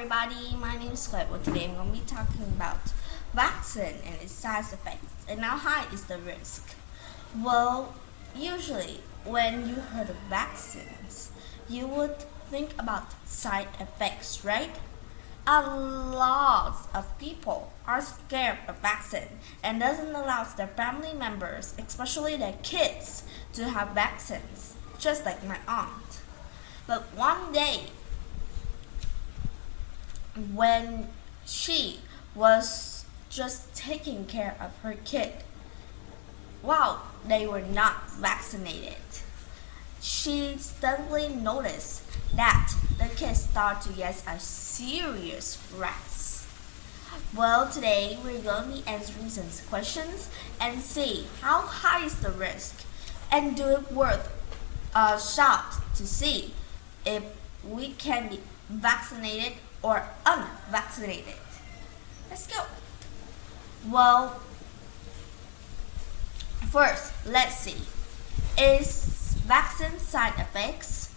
everybody, my name is Claire. Today I'm going to be talking about vaccine and its side effects and how high is the risk. Well, usually when you heard of vaccines, you would think about side effects, right? A lot of people are scared of vaccine and doesn't allow their family members, especially their kids, to have vaccines, just like my aunt. But one day when she was just taking care of her kid while they were not vaccinated, she suddenly noticed that the kid started to get a serious rash. Well, today we're going to be answering some questions and see how high is the risk and do it worth a shot to see if we can be vaccinated or unvaccinated. Let's go. Well, first, let's see. Is vaccine side effects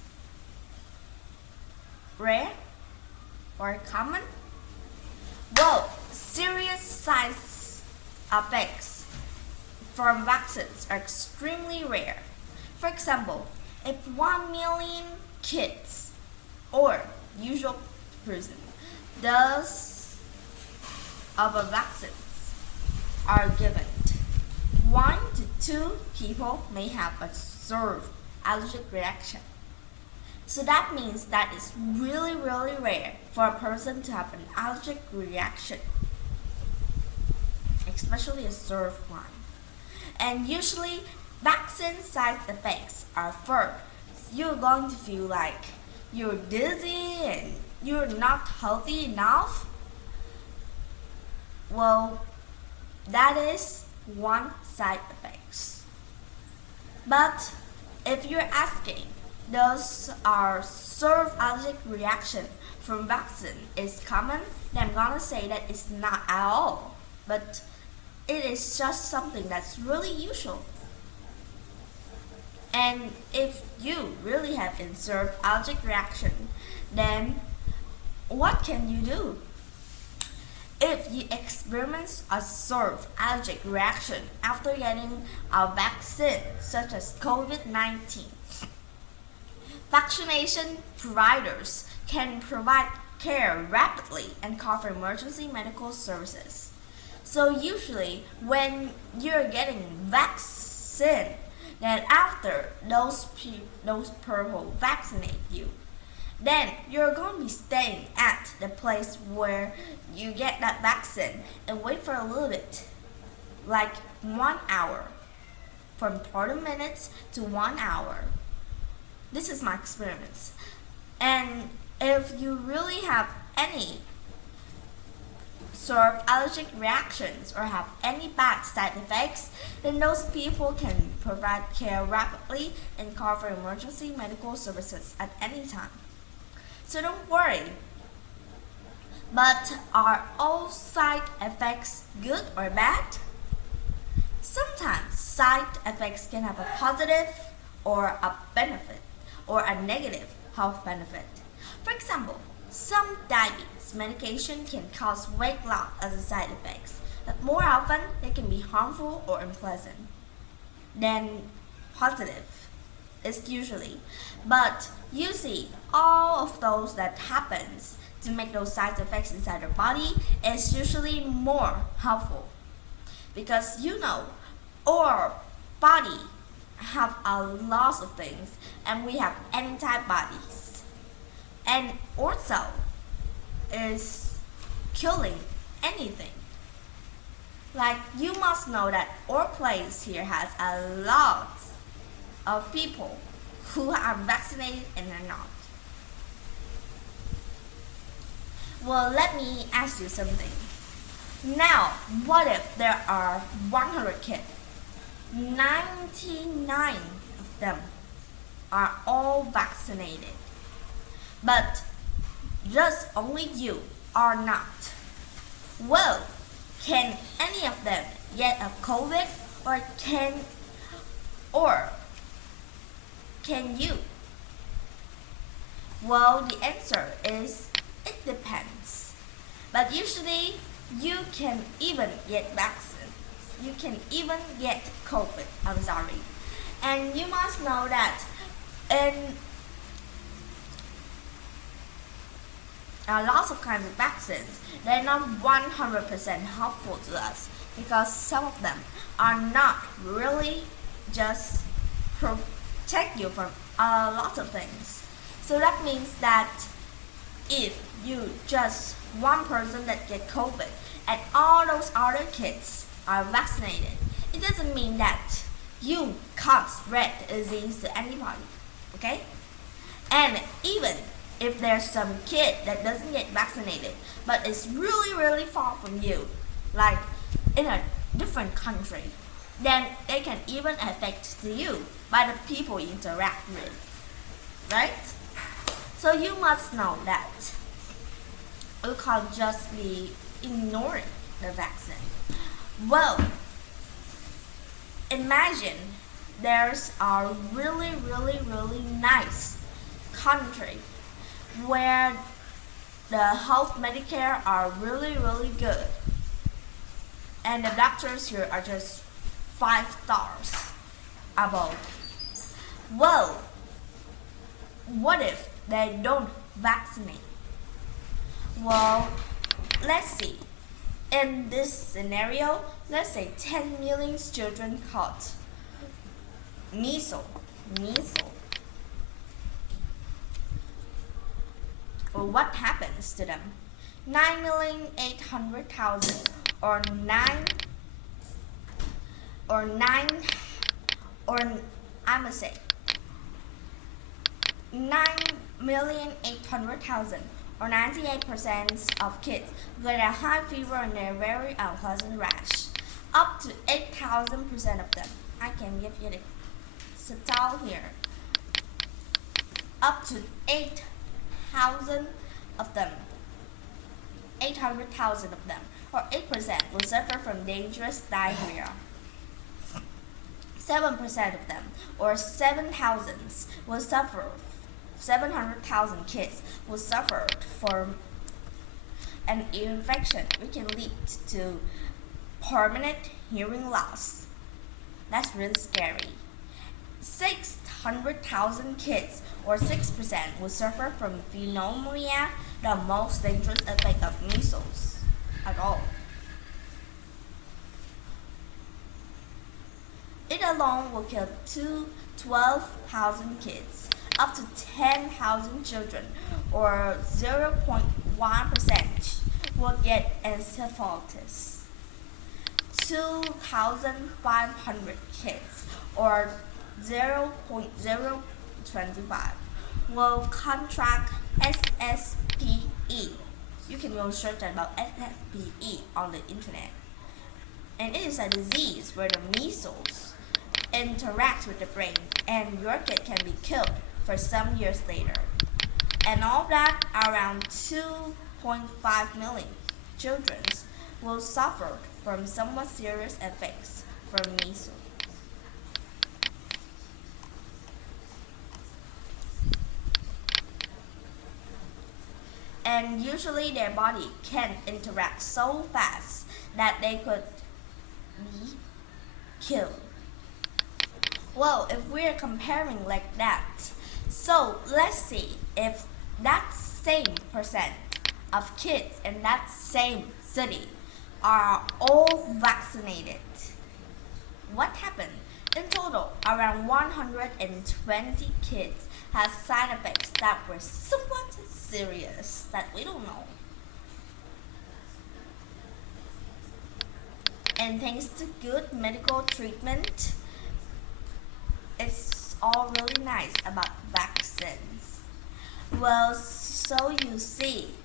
rare or common? Well, serious side effects from vaccines are extremely rare. For example, if 1 million kids or usual person dose of a vaccines are given, 1 to 2 people may have a severe allergic reaction. So that means that it's really rare for a person to have an allergic reaction, especially a severe one. And usually vaccine side effects are first, you're going to feel like you're dizzy and you're not healthy enough. Well, that is one side effects. But if you're asking, those are severe allergic reaction from vaccine is common, then I'm gonna say that it's not at all. But it is just something that's really usual. And if you really have a severe allergic reaction, then what can you do? If you experience a severe allergic reaction after getting a vaccine, such as COVID-19, vaccination providers can provide care rapidly and call for emergency medical services. So usually when you're getting vaccine, then after those people vaccinate you, then you're going to be staying at the place where you get that vaccine and wait for a little bit, like 1 hour, from 30 minutes to 1 hour. This is my experience. And if you really have any sort of allergic reactions or have any bad side effects, then those people can provide care rapidly and call for emergency medical services at any time. So don't worry. But are all side effects good or bad? Sometimes side effects can have a positive or a benefit or a negative health benefit. For example, some diabetes medication can cause weight loss as a side effect, but more often they can be harmful or unpleasant than positive is usually. But you see, all of those that happens to make those side effects inside your body is usually more helpful, because our body have a lot of things and we have antibodies, and also is killing anything. Like, you must know that our place here has a lot of people who are vaccinated and are not. Well, let me ask you something. Now, what if there are 100 kids? 99 of them are all vaccinated, but just only you are not. Well, can any of them get a COVID, or can you? Well, the answer is It depends. But usually, you can even get vaccines. You can even get COVID. I'm sorry. And you must know that in lots of kinds of vaccines, they're not 100% helpful to us because some of them are not really just protect you from lots of things. So that means that if you just one person that get COVID and all those other kids are vaccinated, it doesn't mean that you can't spread the disease to anybody. Okay? And even if there's some kid that doesn't get vaccinated but is really far from you, like in a different country, then they can even affect you by the people you interact with. Right? So you must know that you can't just be ignoring the vaccine. Well, imagine there's a really nice country where the health Medicare are really good and the doctors here are just 5 stars above. Well, what if they don't vaccinate? Well, let's see. In this scenario, let's say 10 million children caught measles. Well, what happens to them? 9,800,000 or 9 or I must say 9,800,000 or 98% of kids get a high fever and a very unpleasant rash. Up to 8,000% of them. I can give you the total here. Up to 8,000 of them. 800,000 of them, or 8% will suffer from dangerous diarrhea. 7% of them, or 7,000 will suffer. 700,000 kids will suffer from an ear infection, which can lead to permanent hearing loss. That's really scary. 600,000 kids, or 6%, will suffer from pneumonia, the most dangerous effect of measles at all. It alone will kill 12,000 kids, up to 10,000 children, or 0.1% will get encephalitis. 2,500 kids, or 0.025, will contract SSPE. You can go search about SSPE on the internet. And it is a disease where the measles interacts with the brain and your kid can be killed for some years later. And all that, around 2.5 million children will suffer from somewhat serious effects from measles. And usually their body can interact so fast that they could be killed. Well, if we're comparing like that, so let's see if that same percent of kids in that same city are all vaccinated. What happened? In total, around 120 kids had side effects that were somewhat serious that we don't know. And thanks to good medical treatment, it's all really nice about vaccines. Well, so you see,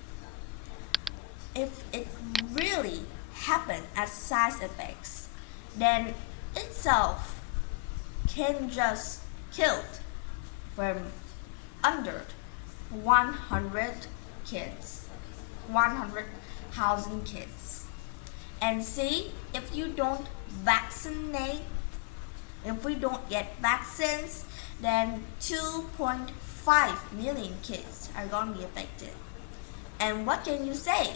if it really happened as side effects, then itself can just killed from under 100 kids, 100,000 kids. And see, if you don't vaccinate, if we don't get vaccines, then 2.5 million kids are going to be affected. And what can you say?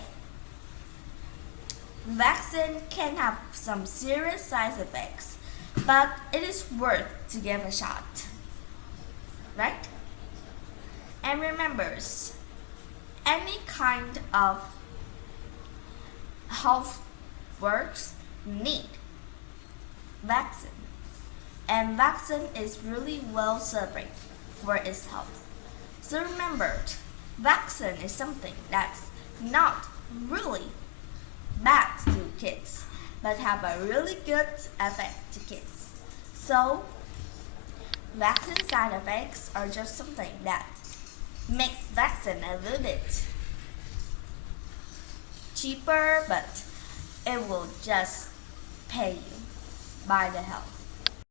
Vaccine can have some serious side effects, but it is worth to give a shot. Right? And remember, any kind of health works need vaccine. And vaccine is really well served for its health. So remember, vaccine is something that's not really bad to kids, but have a really good effect to kids. So vaccine side effects are just something that makes vaccine a little bit cheaper, but it will just pay you by the health.